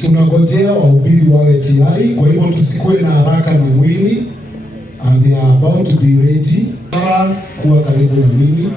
tunangojea wahubiri wawe tayari, kwa hivyo tusikuwe na haraka na mwili. And they are about to be ready. Kuwa karibu na mimi.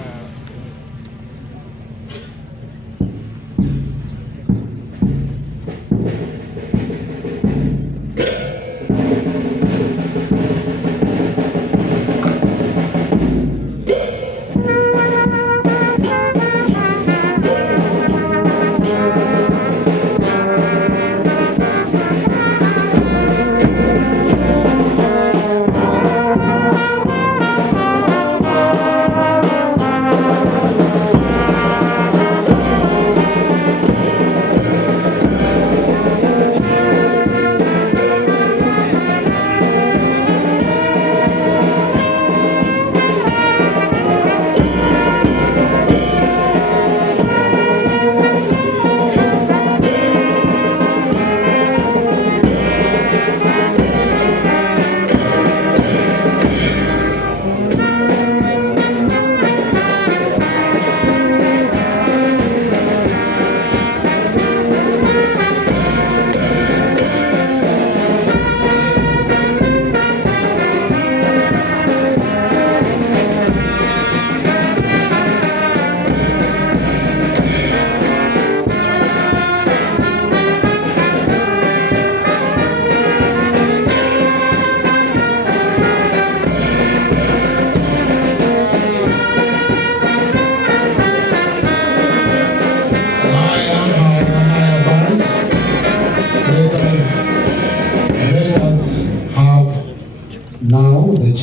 Now the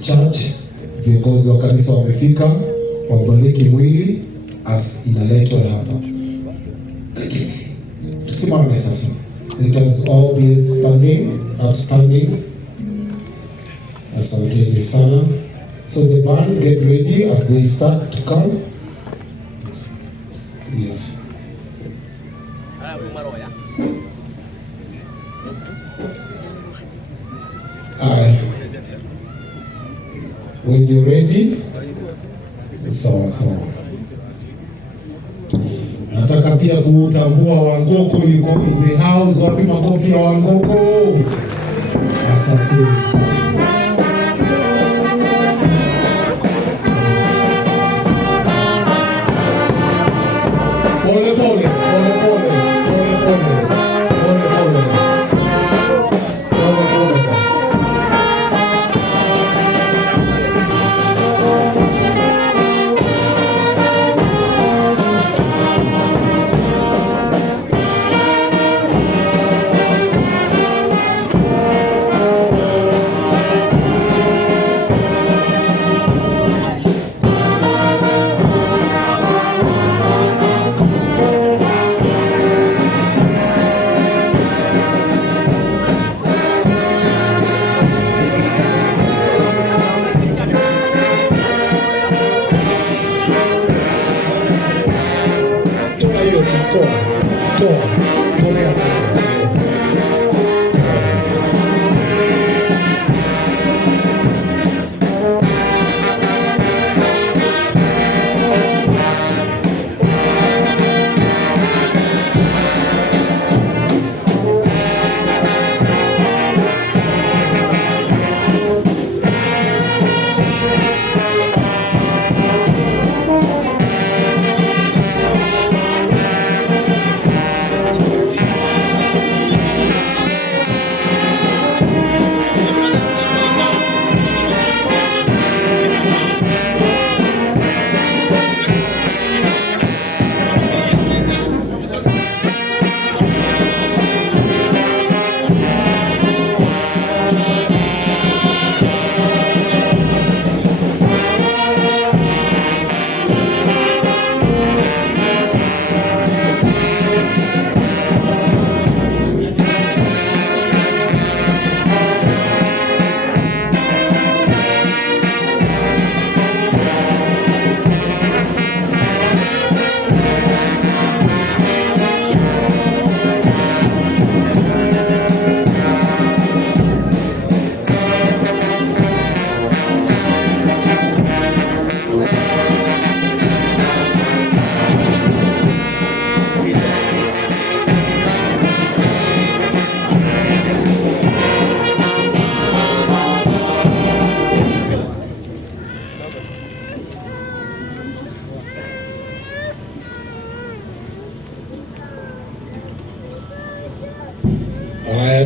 church viongozi wa kanisa wamefika, wabariki mwili as inaletwa hapa. Tusimame sasa. Let us all be upstanding. Asanteni sana. So the band get ready as they start to come. Yes. When you're ready, sawa. Nataka pia kutambua Wangoko yuko in the house. Wapi makofi ya Wangoko? Asante sana. Pole.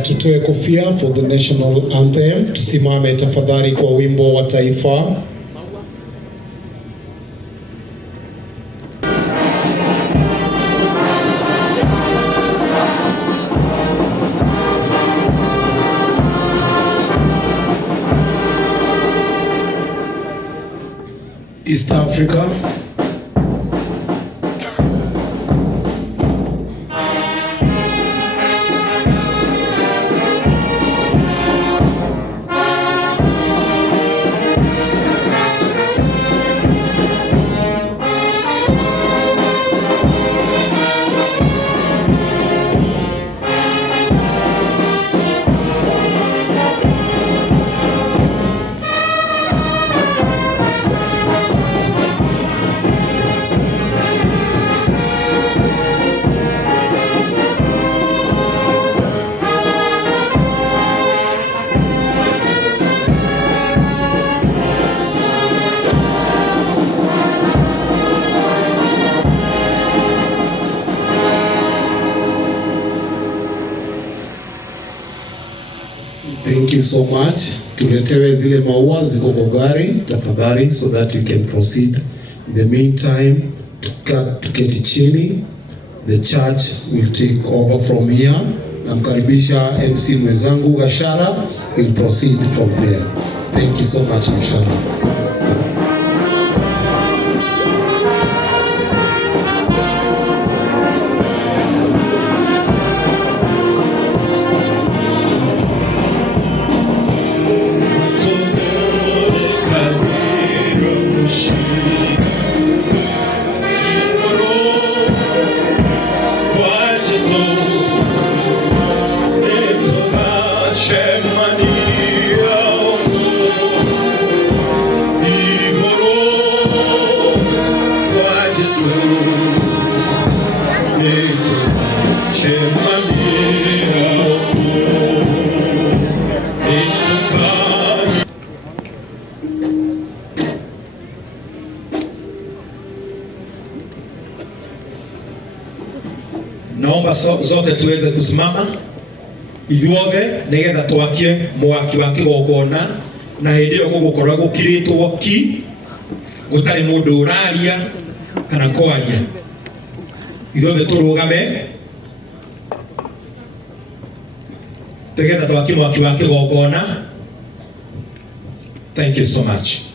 tutoe kofia for the national anthem. Tusimame tafadhali kwa wimbo wa taifa. East Africa. Thank you so much. Tuletewe zile maua ziko kwa gari tafadhali, so that we can proceed. In the meantime, tuketi chini. The church will take over from here. Namkaribisha MC mwenzangu Gashara, will proceed from there. Thank you so much, Gashara. Naomba zote tuweze kusimama ithuothe nigetha twakie mwaki wa kigongona, na hindi iyo gugukorwa gukiritwo ki gutari mundu uraria kana kwaria. Ithuothe turugame tugetha twakie mwaki wa kigongona. Thank you so much.